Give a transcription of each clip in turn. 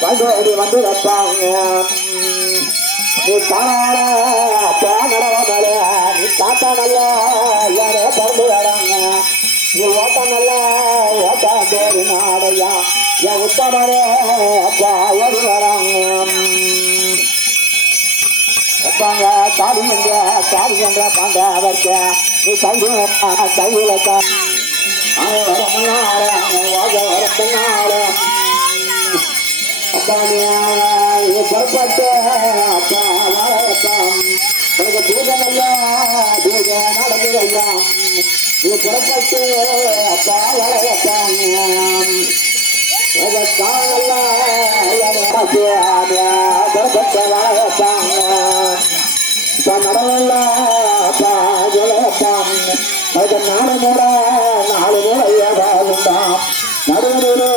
பகோடி வந்து வைப்பாங்க நீ காண நீ காத்தா நல்ல யாரே பறந்து வராங்க நீ ஓட்ட நல்ல ஓட்டா பேரு நாடையா என் உத்தமரே அப்பா ஓடி வராங்க தாடி என்ற பாண்ட அவர்க்க நீ கையில புறப்பட்டு அப்பா உனக்கு தூதனல்ல தூத நடந்துதையா நீ புறப்பட்டு அப்பா வளர்த்தாங்க புறப்பட்டு வளர்த்தாங்க நடவல்ல அப்பா ஜலத்தாங்க அது நாலு முறையாகலாம் நடுவரோ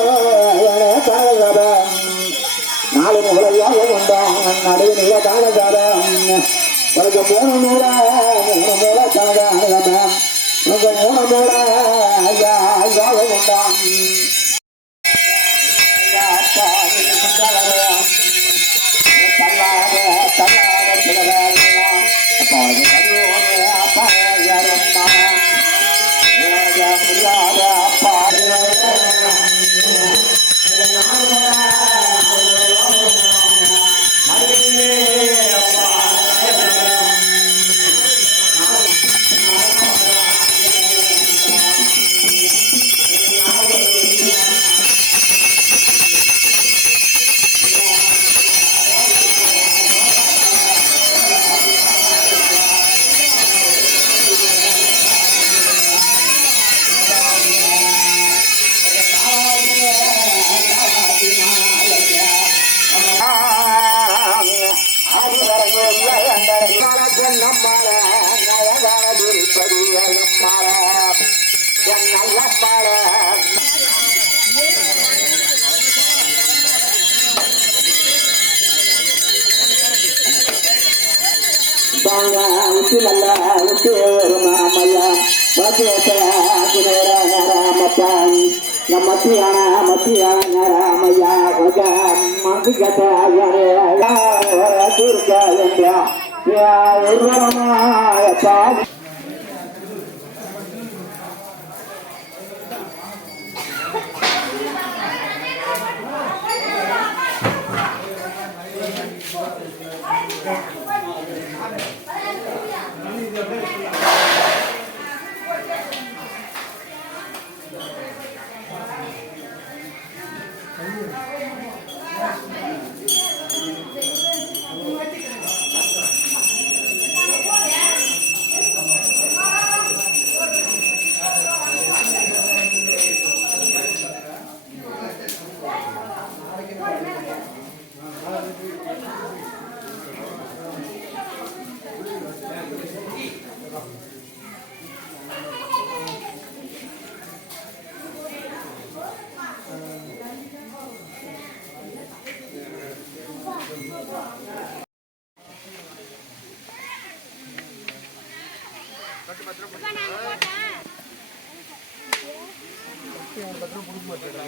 நாலு முறையாக உண்டாம் நடுவில் காலகாரம் உனக்கு 3 மூல 3 மூலக்காக உனக்கு 3 மூல உண்டாம் பத்திரம் கொடுக்க மாட்டேன்